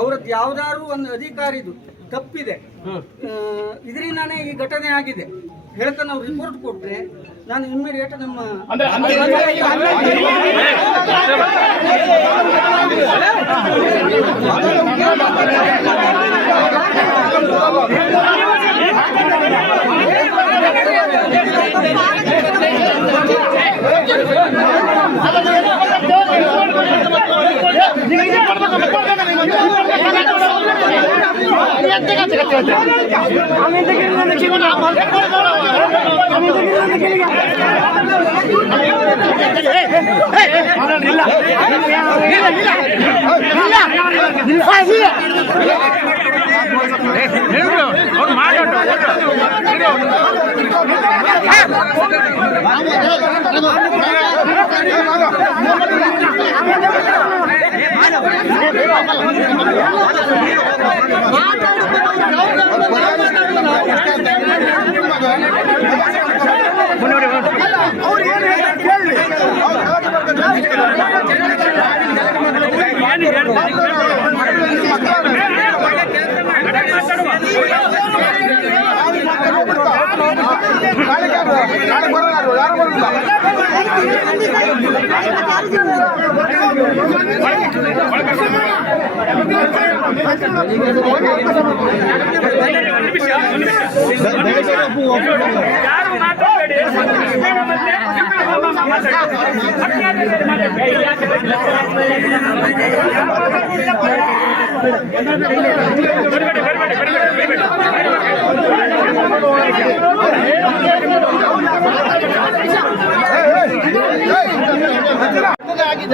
ಅವ್ರದ್ದು ಯಾವ್ದಾದ್ರು ಒಂದು ಅಧಿಕಾರಿದು ತಪ್ಪಿದೆ, ಇದರಿಂದಾನೇ ಈ ಘಟನೆ ಆಗಿದೆ ಹೇಳ್ತಾ ನಾವು ರಿಪೋರ್ಟ್ ಕೊಟ್ರೆ ನಾನು ಇಮ್ಮಿಡಿಯೇಟ್ ನಮ್ಮ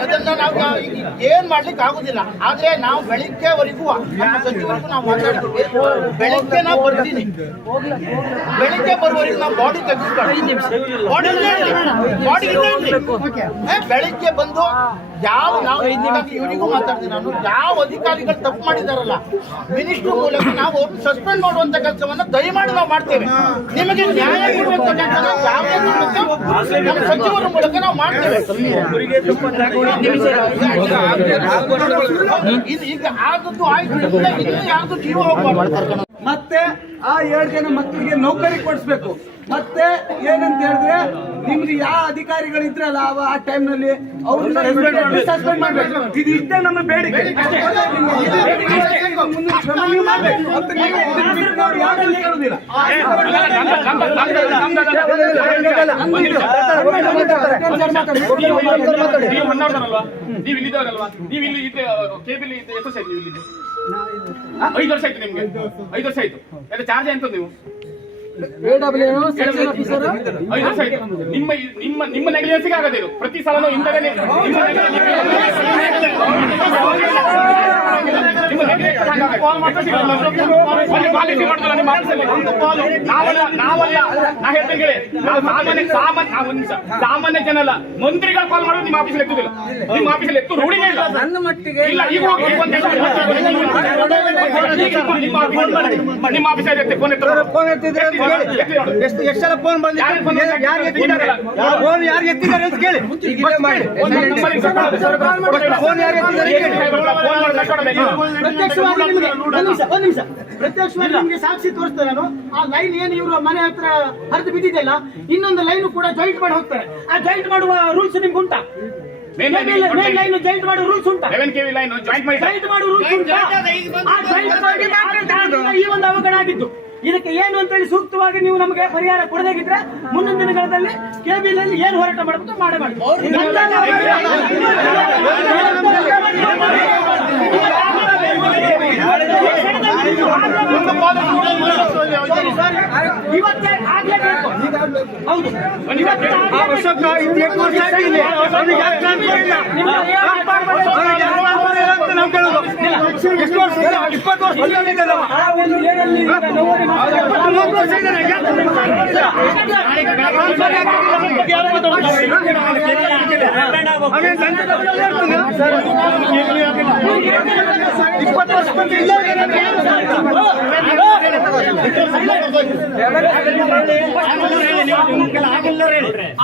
ಅದನ್ನ ನಾವು ಏನ್ ಮಾಡ್ಲಿಕ್ಕೆ ಆಗುದಿಲ್ಲ. ಆದ್ರೆ ನಾವು ಬೆಳಿಗ್ಗೆವರೆಗೂ ನಮ್ಮ ಸಚಿವರಿಗೂ ನಾವು ಮಾತಾಡ್ತೀವಿ. ಬೆಳಿಗ್ಗೆ ನಾವು ಬರ್ತೀನಿ, ಬೆಳಿಗ್ಗೆ ಬರುವವರೆಗೂ ನಾವು ಬಾಡಿ ಬೆಳಿಗ್ಗೆ ಬಂದು ಯಾವ ನಾವು ಇವರಿಗೂ ಮಾತಾಡ್ತೀನಿ ನಾನು, ಯಾವ ಅಧಿಕಾರಿಗಳು ತಪ್ಪು ಮಾಡಿದಾರಲ್ಲ ಮಿನಿಸ್ಟರ್ ಮೂಲಕ ನಾವು ಅವ್ರನ್ನ ಸಸ್ಪೆಂಡ್ ಮಾಡುವಂತ ಕೆಲಸವನ್ನ ದಯಮಾಡಿ ನಾವು ಮಾಡ್ತೇವೆ. ನಿಮಗೆ ನ್ಯಾಯ ಕೊಡುವಂತ ಕೆಲಸ ಯಾವುದೇ ನಮ್ಮ ಸಚಿವರ ಮೂಲಕ ನಾವು ಮಾಡ್ತೇವೆ. ಈಗ ಆದದ್ದು ಆಯ್ತು, ಯಾರ್ದು ಜೀವ ಹೋಗ್ಬಾರ್ದು. ಮತ್ತೆ ಆ 7 ಜನ ಮಕ್ಕಳಿಗೆ ನೌಕರಿ ಕೊಡಿಸ್ಬೇಕು. ಮತ್ತೆ ಏನಂತ ಹೇಳಿದ್ರೆ ನಿಮ್ದು ಯಾವ ಅಧಿಕಾರಿಗಳಿದ್ರಲ್ಲ ಆ ಟೈಮ್ ನಲ್ಲಿ ಅವ್ರನ್ನ ಸಸ್ಪೆಂಡ್ ಮಾಡ್ಬೇಕು. ಇದು ಇಷ್ಟೇ ನಮ್ಮ ಬೇಡಿಕೆ. ನೀವು ಇಲ್ಲಿದ್ದವರಲ್ವಾ? ನೀವು ಇಲ್ಲಿ ಕೇಬಲ್ ಎಷ್ಟು ವರ್ಷ ಆಯ್ತು? ನೀವು ಇಲ್ಲಿ 5 ವರ್ಷ ಆಯ್ತು. ನಿಮ್ಗೆ 5 ವರ್ಷ ಆಯ್ತು. ಯಾಕೆ ಚಾರ್ಜ್ ಅಂತ ನೀವು 5 ವರ್ಷ ಆಯ್ತು. ನಿಮ್ಮ ನೆಗ್ಲಿಜೆನ್ಸ್ಗೆ ಆಗದೆ ಇದು. ಪ್ರತಿ ಸಲನೂ ಇಂಥದೇ ಸಾಮಾನ್ಯ ಜನ ಅಲ್ಲ, ಮಂತ್ರಿಗಳು ಕಾಲ್ ಮಾಡೋದು ನಿಮ್ಮ ಆಫೀಸಲ್ಲಿ ಎತ್ತುದಿಲ್ಲ. ನಿಮ್ಮ ಆಫೀಸಲ್ಲಿ ಎತ್ತು ರೂಢಿನೇ ಇಲ್ಲ. ನನ್ನ ಮಟ್ಟಿಗೆ ಇಲ್ಲ. ಈಗ ನಿಮ್ಮ ಆಫೀಸಲ್ಲಿ ಫೋನ್ ಎಷ್ಟು ಸಲ ಫೋನ್ ಬಂದಿದೆ, ಯಾರು ಎತ್ತಿದ್ದಾರೆ ಅಂತ ಕೇಳಿ. ಪ್ರತ್ಯಕ್ಷವಾಗಿ ನಿಮ್ಗೆ ಸಾಕ್ಷಿ ತೋರಿಸ್ತೇನೆ ನಾನು. ಆ ಲೈನ್ ಏನು ಇವರು ಮನೆ ಹತ್ರ ಹರಿದು ಬಿದ್ದಿದೆಯಲ್ಲ, ಇನ್ನೊಂದು ಲೈನ್ ಕೂಡ ಜಾಯಿಂಟ್ ಮಾಡಿ ಹೋಗ್ತಾರೆ. ಆ ಜಾಯಿಂಟ್ ಮಾಡುವ ರೂಲ್ಸ್ ನಿಮ್ಗೆ ಉಂಟಾ? ಲೈನ್ ಜಾಯಿಂಟ್ ಮಾಡುವ ರೂಲ್ಸ್ ಉಂಟಾ? ಜಾಯಿಂಟ್ ಮಾಡುವ ರೂಲ್ಸ್ ಉಂಟಾ? ಈ ಒಂದು ಅವಘಡ ಆಗಿದ್ದು. ಇದಕ್ಕೆ ಏನು ಅಂತೇಳಿ ಸೂಕ್ತವಾಗಿ ನೀವು ನಮಗೆ ಪರಿಹಾರ ಕೊಡದಾಗಿದ್ರೆ ಮುಂದಿನ ದಿನಗಳಲ್ಲಿ ಕೇಬಿಲ್ ಅಲ್ಲಿ ಏನು ಹೋರಾಟ ಮಾಡಬೇಕು ಮಾಡಬಾರ್ದು. ಇವತ್ತೇ ಆಗ್ಲೇಬೇಕು. ಹೌದು, ಆಗಿಲ್ಲ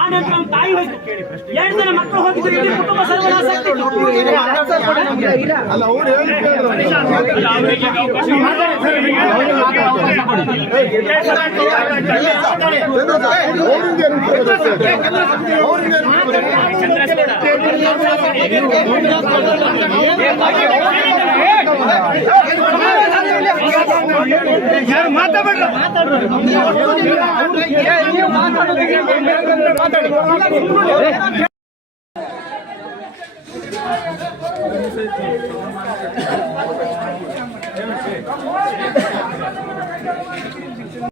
ಆ ನಂತರ ಅವ್ನ ತಾಯಿ ಹೋಯ್ತು, 2 ಜನ ಮಕ್ಕಳು ಹೋಗಿದ್ರು, ಇಡೀ ಕುಟುಂಬ ಸರ್ವನಾಶ ಆಗ್ತಿತ್ತು. ಅಲ್ಲ ಅವ್ರು ಹೇಳಿದ್ರು ಅವರಿಗೆ ಅವಕಾಶ ಯಾರು ಮಾತಾಡ್ಬೇಡ್ರ, ಮಾತಾಡ್ಬೇಡ್ರ.